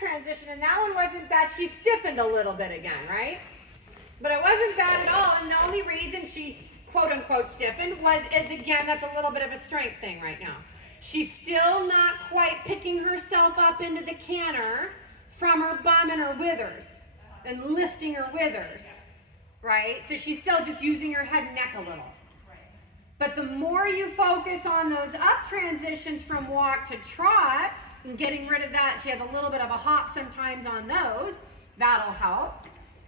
transition, and that one wasn't bad. She stiffened a little bit again, right? But it wasn't bad at all, and the only reason she quote-unquote stiffened is again, that's a little bit of a strength thing right now. She's still not quite picking herself up into the canter from her bum and her withers and lifting her withers, right? So she's still just using her head and neck a little. But the more you focus on those up transitions from walk to trot and getting rid of that, she has a little bit of a hop sometimes on those, that'll help.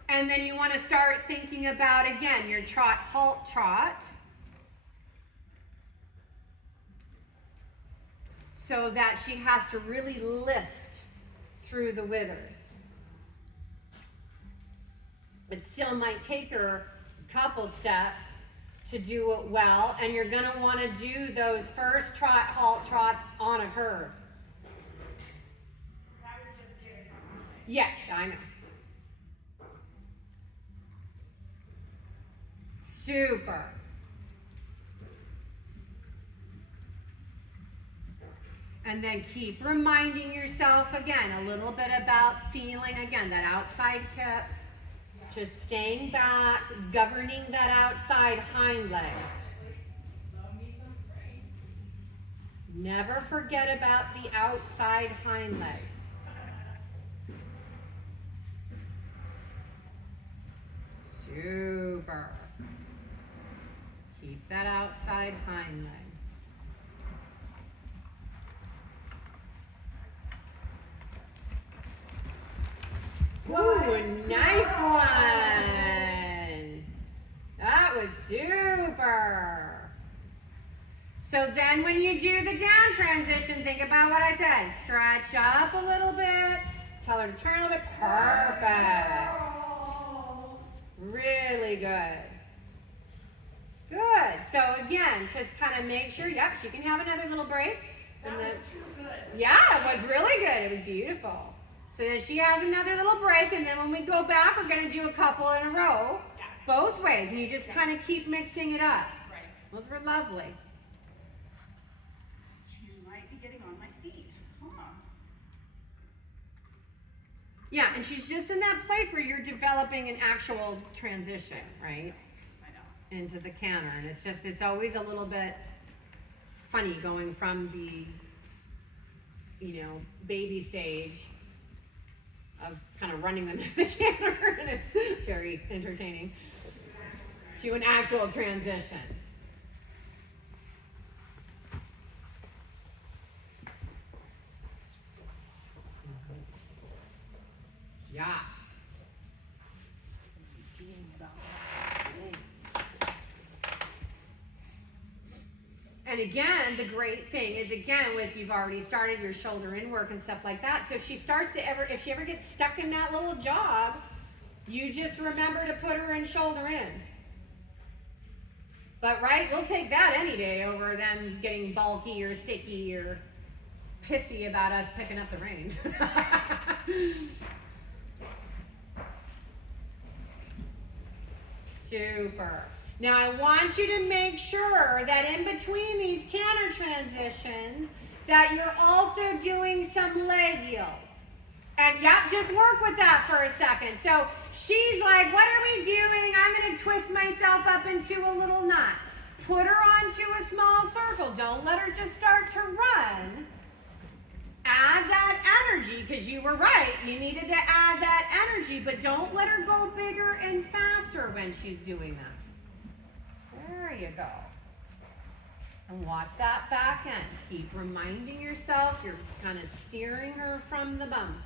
And then you want to start thinking about, again, your trot, halt, trot. So that she has to really lift through the withers. It still might take her a couple steps to do it well, and you're going to want to do those first trot, halt, trots on a curve. Yes, I know. Super. And then keep reminding yourself again a little bit about feeling again that outside hip, just staying back, governing that outside hind leg. Never forget about the outside hind leg. Super. Keep that outside hind leg. Ooh, nice one. That was super. So then when you do the down transition, think about what I said. Stretch up a little bit. Tell her to turn a little bit. Perfect. Really good. Good. So again, just kind of make sure, yep, she can have another little break. And then, yeah, it was really good. It was beautiful. So then she has another little break, and then when we go back, we're going to do a couple in a row, both ways, and you just kind of keep mixing it up. Right. Those were lovely. You might be getting on my seat. Huh. Yeah, and she's just in that place where you're developing an actual transition, right? I know. Into the canter, and it's always a little bit funny going from the, baby stage of kind of running them to the canter, and it's very entertaining, to an actual transition. Yeah. And again, the great thing is, again, if you've already started your shoulder in work and stuff like that, so if she ever gets stuck in that little jog, you just remember to put her in shoulder in. But right, we'll take that any day over them getting bulky or sticky or pissy about us picking up the reins. Super. Now I want you to make sure that in between these canter transitions that you're also doing some leg yields. And yep, just work with that for a second. So she's like, what are we doing? I'm going to twist myself up into a little knot. Put her onto a small circle. Don't let her just start to run. Add that energy, because you were right. You needed to add that energy, but don't let her go bigger and faster when she's doing that. There you go. And watch that back end. Keep reminding yourself you're kind of steering her from the bum.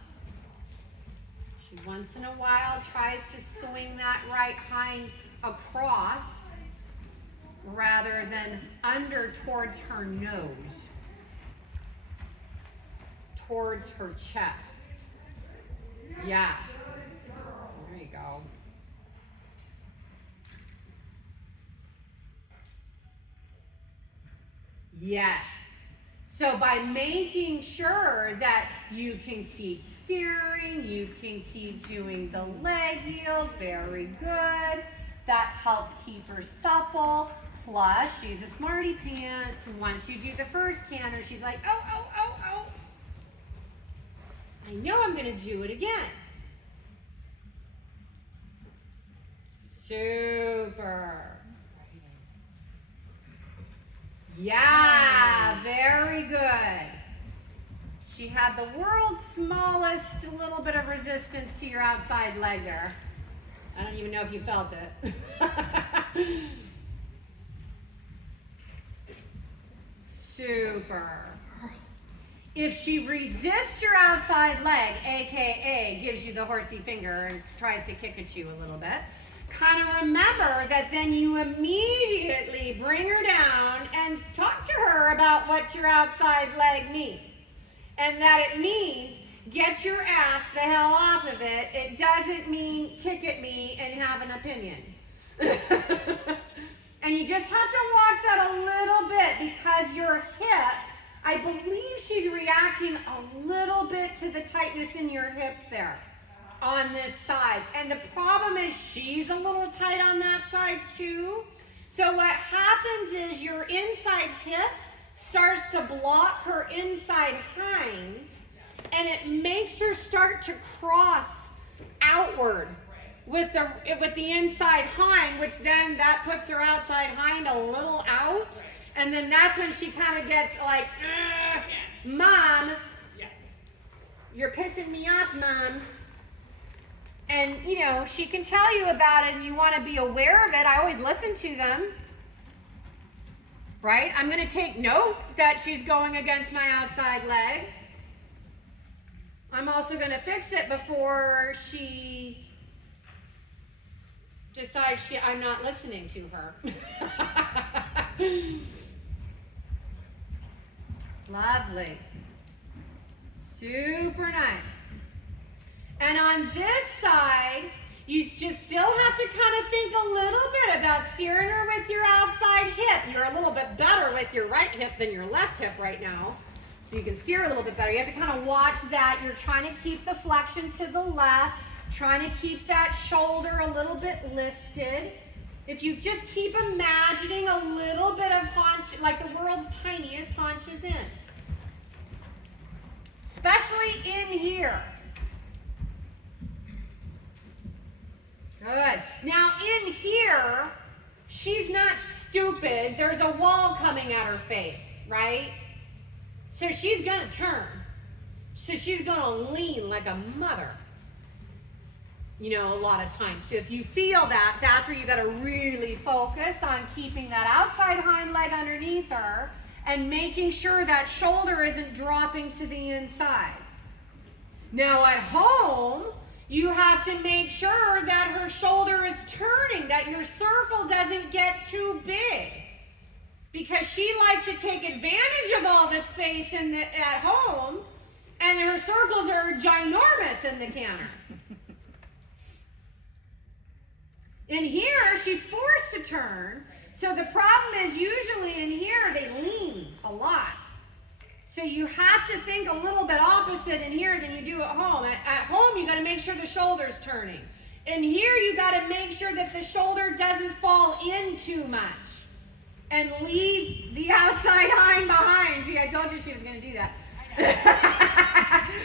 She once in a while tries to swing that right hind across rather than under towards her nose, towards her chest. Yeah. There you go. Yes. So by making sure that you can keep steering, you can keep doing the leg yield, very good. That helps keep her supple. Plus, she's a smarty pants. Once you do the first canter, she's like, oh, oh, oh, oh. I know I'm going to do it again. Super. Yeah, very good. She had the world's smallest little bit of resistance to your outside leg there. I don't even know if you felt it. Super. If she resists your outside leg, aka gives you the horsey finger and tries to kick at you a little bit, kind of remember that then you immediately bring her down and talk to her about what your outside leg means. And that it means get your ass the hell off of it. It doesn't mean kick at me and have an opinion. And you just have to watch that a little bit because your hip, I believe she's reacting a little bit to the tightness in your hips there on this side. And the problem is she's a little tight on that side too. So what happens is your inside hip starts to block her inside hind, and it makes her start to cross outward with the inside hind, which then that puts her outside hind a little out, and then that's when she kind of gets like, Mom, you're pissing me off, Mom. And, you know, she can tell you about it and you want to be aware of it. I always listen to them. Right? I'm going to take note that she's going against my outside leg. I'm also going to fix it before she decides I'm not listening to her. Lovely. Super nice. And on this side, you just still have to kind of think a little bit about steering her with your outside hip. You're a little bit better with your right hip than your left hip right now. So you can steer a little bit better. You have to kind of watch that. You're trying to keep the flexion to the left, trying to keep that shoulder a little bit lifted. If you just keep imagining a little bit of haunch, like the world's tiniest haunches in. Especially in here. Good. Now in here, she's not stupid. There's a wall coming at her face, right? So she's gonna turn. So she's gonna lean like a mother. You know, a lot of times. So if you feel that, that's where you gotta really focus on keeping that outside hind leg underneath her and making sure that shoulder isn't dropping to the inside. Now at home, you have to make sure that her shoulder is turning, that your circle doesn't get too big. Because she likes to take advantage of all the space at home, and her circles are ginormous in the canter. In here, she's forced to turn, so the problem is usually in here they lean a lot. So you have to think a little bit opposite in here than you do at home. At home, you got to make sure the shoulder's turning. In here, you got to make sure that the shoulder doesn't fall in too much and leave the outside hind behind. See, I told you she was going to do that.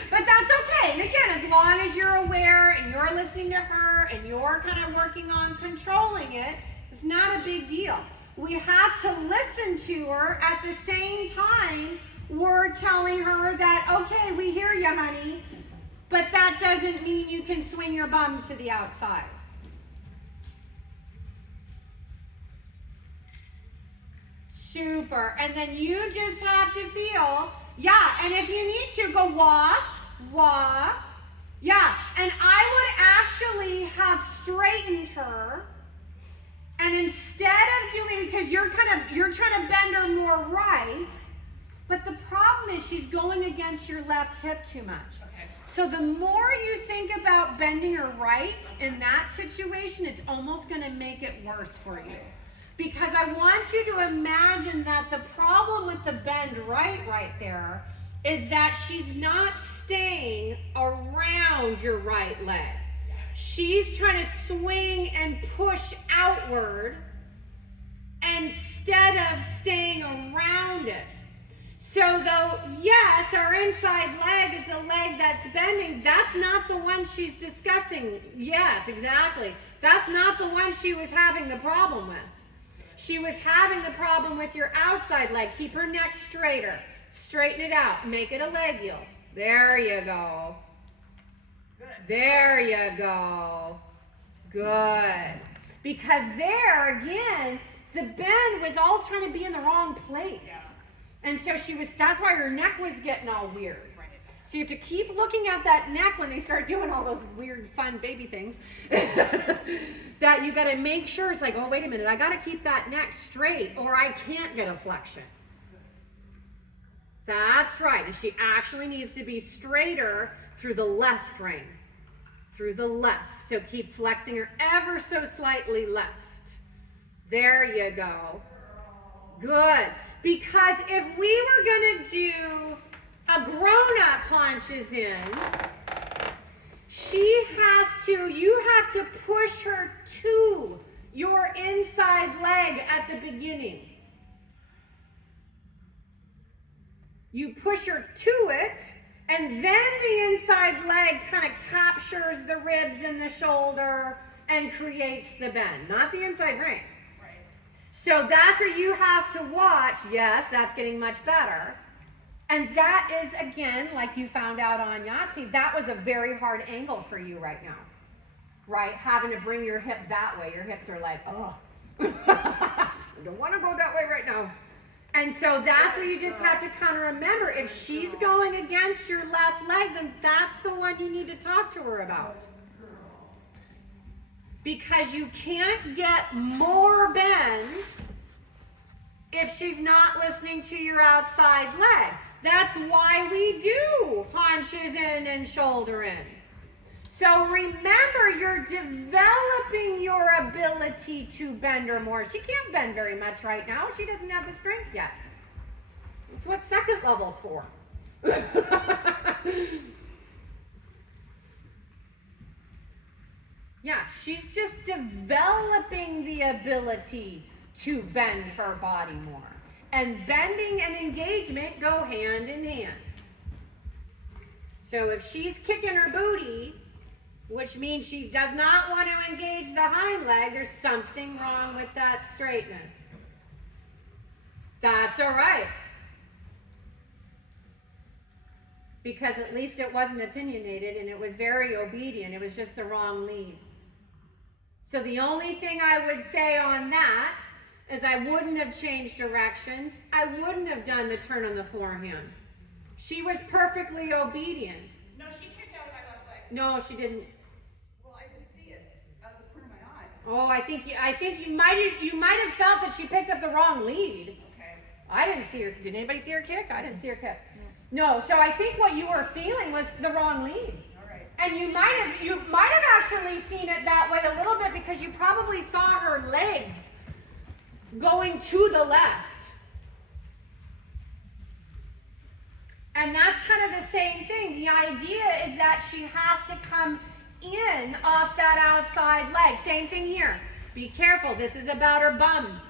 But that's okay. And again, as long as you're aware and you're listening to her and you're kind of working on controlling it, it's not a big deal. We have to listen to her at the same time we're telling her that, okay, we hear you, honey, but that doesn't mean you can swing your bum to the outside. Super. And then you just have to feel, yeah, and if you need to, go walk, walk. Yeah, and I would actually have straightened her, and instead of doing, because you're trying to bend her more right, but the problem is she's going against your left hip too much. Okay. So the more you think about bending her right in that situation, it's almost going to make it worse for you. Because I want you to imagine that the problem with the bend right there is that she's not staying around your right leg. She's trying to swing and push outward instead of staying around it. So though, yes, our inside leg is the leg that's bending. That's not the one she's discussing. Yes, exactly. That's not the one she was having the problem with. She was having the problem with your outside leg. Keep her neck straighter. Straighten it out. Make it a legial. There you go. There you go. Good. Because there, again, the bend was all trying to be in the wrong place. Yeah. And so that's why her neck was getting all weird. Right. So you have to keep looking at that neck when they start doing all those weird, fun baby things. That you got to make sure it's like, oh, wait a minute, I got to keep that neck straight or I can't get a flexion. That's right. And she actually needs to be straighter through the left brain. Through the left. So keep flexing her ever so slightly left. There you go. Good. Because if we were going to do a grown-up haunches in, you have to push her to your inside leg at the beginning. You push her to it, and then the inside leg kind of captures the ribs and the shoulder and creates the bend, not the inside ring. Right. So that's where you have to watch. Yes, that's getting much better. And that is, again, like you found out on Yahtzee, that was a very hard angle for you right now. Right? Having to bring your hip that way. Your hips are like, oh, I don't want to go that way right now. And so that's where you just have to kind of remember, if she's going against your left leg, then that's the one you need to talk to her about. Because you can't get more bends if she's not listening to your outside leg. That's why we do haunches in and shoulder in. So remember, you're developing your ability to bend her more. She can't bend very much right now. She doesn't have the strength yet. That's what second level's for. Yeah, she's just developing the ability to bend her body more. And bending and engagement go hand in hand. So if she's kicking her booty, which means she does not want to engage the hind leg, there's something wrong with that straightness. That's all right. Because at least it wasn't opinionated and it was very obedient. It was just the wrong lead. So the only thing I would say on that is I wouldn't have changed directions. I wouldn't have done the turn on the forehand. She was perfectly obedient. No, she kicked out of my left leg. No, she didn't. Well, I could see it out of the corner of my eye. Oh, I think you might have felt that she picked up the wrong lead. Okay. I didn't see her. Did anybody see her kick? I didn't see her kick. No, so I think what you were feeling was the wrong lead. All right. And you might have actually seen it that way a little bit because you probably saw her legs going to the left. And that's kind of the same thing. The idea is that she has to come in off that outside leg. Same thing here. Be careful. This is about her bum.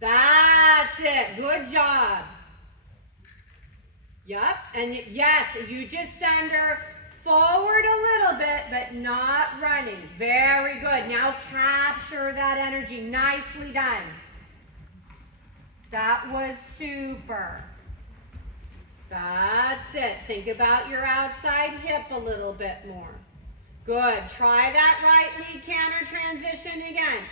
That's it. Good job. Yep. And yes, you just send her forward a little bit, but not running. Very good. Now capture that energy. Nicely done. That was super. That's it. Think about your outside hip a little bit more. Good. Try that right lead canter transition again.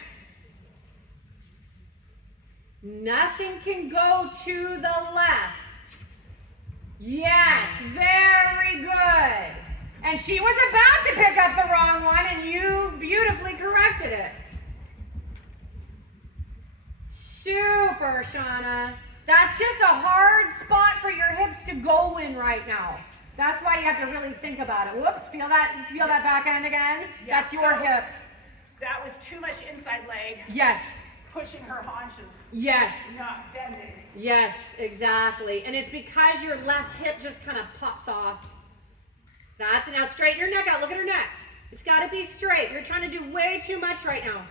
Nothing can go to the left. Yes, very good. And she was about to pick up the wrong one, and you beautifully corrected it. Super, Shauna. That's just a hard spot for your hips to go in right now. That's why you have to really think about it. Whoops, feel that back end again? Yeah, That's your so hips. That was too much inside leg, Yes. pushing her haunches, Yes. not bending. Yes, exactly. And it's because your left hip just kind of pops off. That's it. Now straighten her neck out. Look at her neck. It's got to be straight. You're trying to do way too much right now.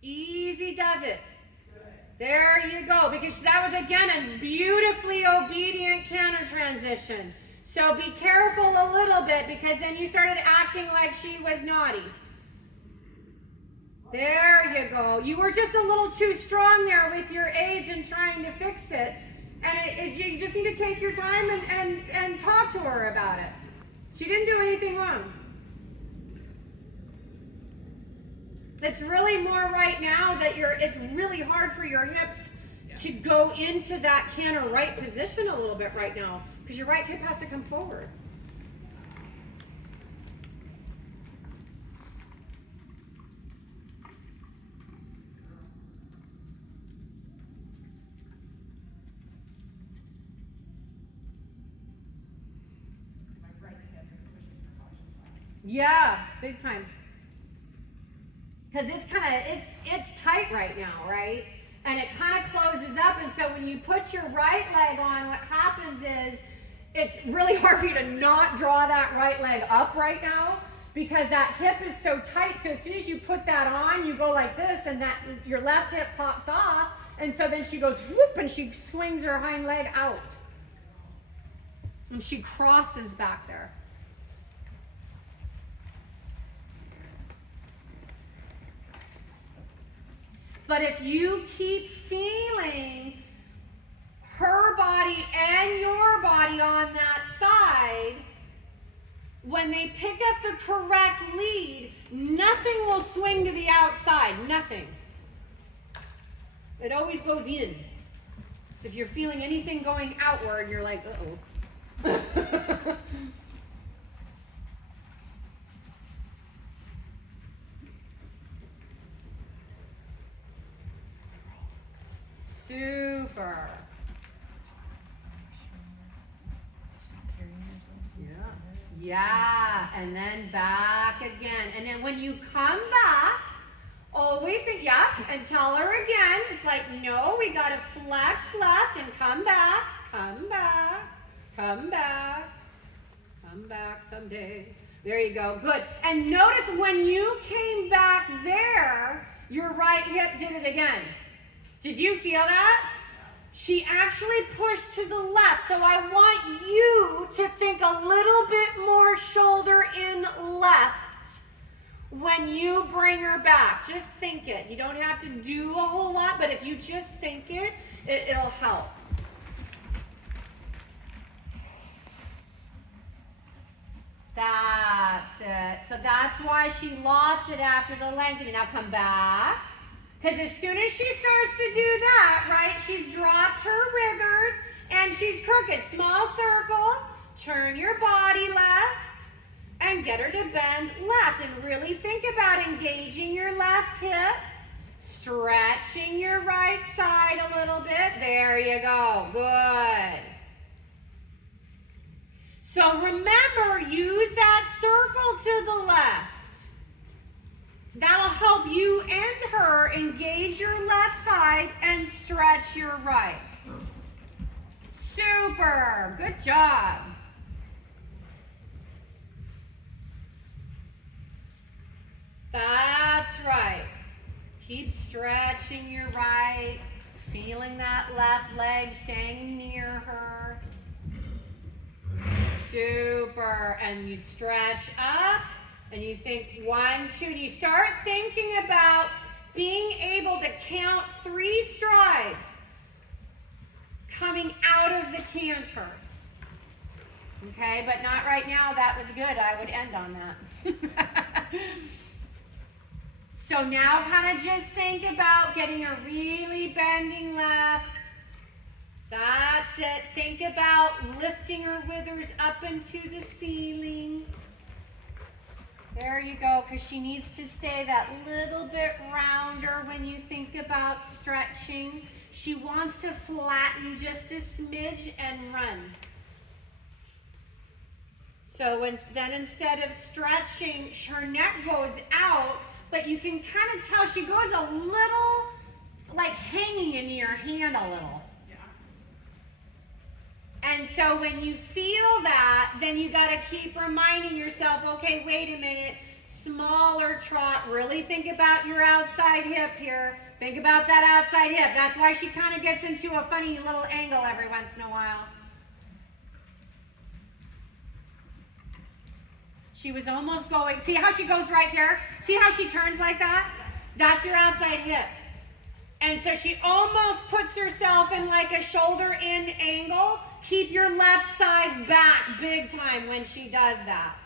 Easy does it. There you go, because that was, again, a beautifully obedient canter transition. So be careful a little bit, because then you started acting like she was naughty. There you go. You were just a little too strong there with your aids and trying to fix it. And you just need to take your time and talk to her about it. She didn't do anything wrong. It's really more right now that it's really hard for your hips to go into that canter right position a little bit right now, because your right hip has to come forward. Yeah, big time. Because it's tight right now, right? And it kind of closes up, and so when you put your right leg on, what happens is it's really hard for you to not draw that right leg up right now, because that hip is so tight. So as soon as you put that on, you go like this, and that your left hip pops off, and so then she goes whoop, and she swings her hind leg out, and she crosses back there. But if you keep feeling her body and your body on that side, when they pick up the correct lead, nothing will swing to the outside, nothing. It always goes in. So if you're feeling anything going outward, you're like, uh-oh. Super. Yeah, and then back again. And then when you come back, always think, yeah, and tell her again. It's like, no, we got to flex left and come back, come back, come back, come back someday. There you go, good. And notice when you came back there, your right hip did it again. Did you feel that? She actually pushed to the left. So I want you to think a little bit more shoulder in left when you bring her back. Just think it. You don't have to do a whole lot, but if you just think it, it'll help. That's it. So that's why she lost it after the lengthening. Now come back. Because as soon as she starts to do that, right, she's dropped her withers and she's crooked. Small circle, turn your body left and get her to bend left. And really think about engaging your left hip, stretching your right side a little bit. There you go. Good. So remember, use that circle to the left. That'll help you and her engage your left side and stretch your right. Super. Good job. That's right. Keep stretching your right, feeling that left leg staying near her. Super. And you stretch up. And you think 1, 2, and you start thinking about being able to count 3 strides coming out of the canter. Okay, but not right now. That was good. I would end on that. So now kind of just think about getting a really bending left. That's it. Think about lifting her withers up into the ceiling. There you go, because she needs to stay that little bit rounder when you think about stretching. She wants to flatten just a smidge and run. So then instead of stretching, her neck goes out, but you can kind of tell she goes a little, like hanging into your hand a little. And so when you feel that, then you got to keep reminding yourself, okay, wait a minute, smaller trot. Really think about your outside hip here. Think about that outside hip. That's why she kind of gets into a funny little angle every once in a while. She was almost going, see how she goes right there? See how she turns like that? That's your outside hip. And so she almost puts herself in like a shoulder in angle. Keep your left side back big time when she does that.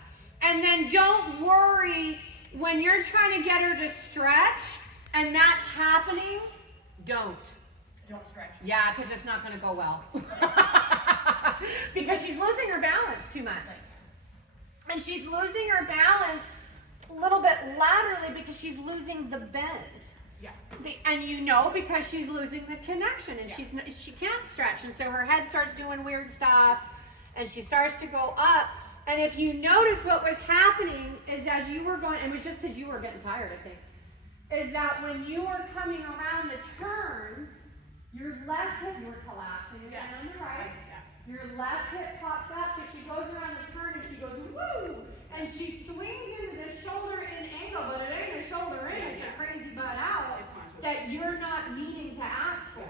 And then don't worry when you're trying to get her to stretch and that's happening, don't. Don't stretch. Yeah, because it's not going to go well. Because she's losing her balance too much. And she's losing her balance a little bit laterally because she's losing the bend. Yeah. And you know, because she's losing the connection and she can't stretch. And so her head starts doing weird stuff and she starts to go up. And if you notice what was happening is as you were going, and it was just because you were getting tired, I think, is that when you were coming around the turns, your left hip, you were collapsing again on the right. Your left hip pops up, so she goes around the turn and she goes, woo! And she swings into this shoulder in angle, but it ain't a shoulder in, it's a crazy butt out that you're not needing to ask for.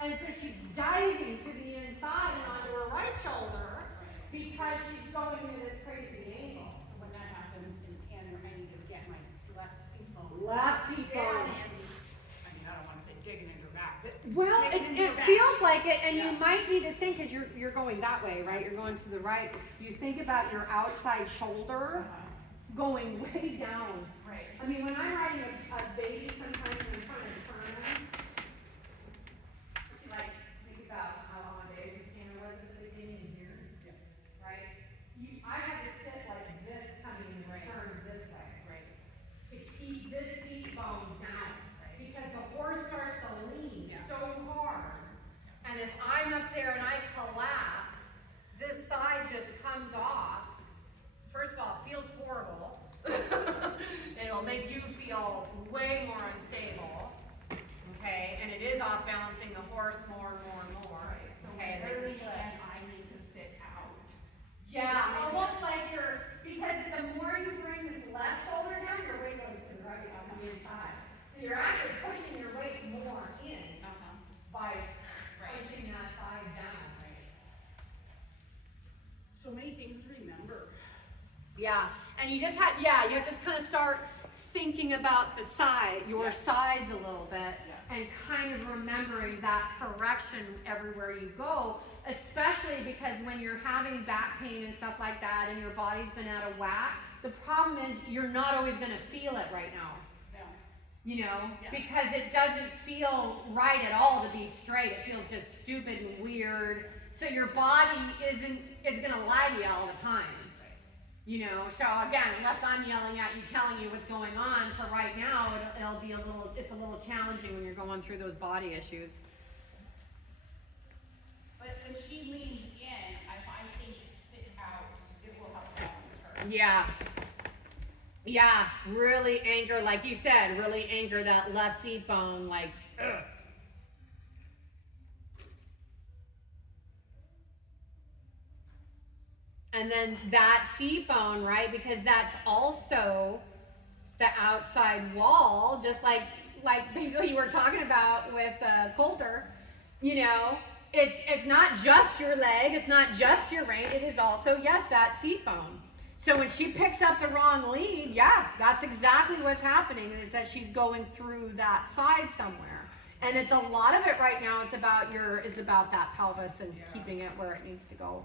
And so she's diving to the inside and onto her right shoulder because she's going into this crazy angle. So when that happens, and I need to get my left seat bone. Left seat bone. I mean, I don't want to say digging into her back, but Well, digging into it her back. feels like it, and Yeah. you might need to think, because you're going that way, right? You're going to the right. You think about your outside shoulder going way down. Right. I mean, when I'm riding a baby, sometimes when I'm trying to turn them, like, think about how long a baby's camera was at the beginning here, right? I had to sit like this coming and turn this way, right? To keep this seat bone down, because the horse starts to lean so hard. And if I'm up there and I collapse, this side just comes off. First of all, it feels horrible. It'll make you feel way more unstable. Okay, and it is off balancing the horse more and more and more. Okay, and then Literally, you then I need to sit out. yeah, almost like because the more you bring this left shoulder down, your weight goes to the right on the inside. So you're actually pushing your weight more in by punching that side down. So many things to remember. Yeah, and you have to kind of start thinking about the side, your sides a little bit, and kind of remembering that correction everywhere you go, especially because when you're having back pain and stuff like that and your body's been out of whack, the problem is you're not always going to feel it right now. No. You know, because it doesn't feel right at all to be straight. It feels just stupid and weird. So your body is going to lie to you all the time. You know, so again, unless I'm yelling at you, telling you what's going on, for right now, it's a little challenging when you're going through those body issues. But when she leans in, if I think sit out, it will help balance her. Yeah, really anchor, like you said, really anchor that left seat bone, like, ugh. And then that seat bone, right? Because that's also the outside wall, just like basically you were talking about with Coulter. You know, it's not just your leg, it's not just your rein, it is also, yes, that seat bone. So when she picks up the wrong lead, yeah, that's exactly what's happening, is that she's going through that side somewhere. And it's a lot of it right now, it's about that pelvis and keeping it where it needs to go.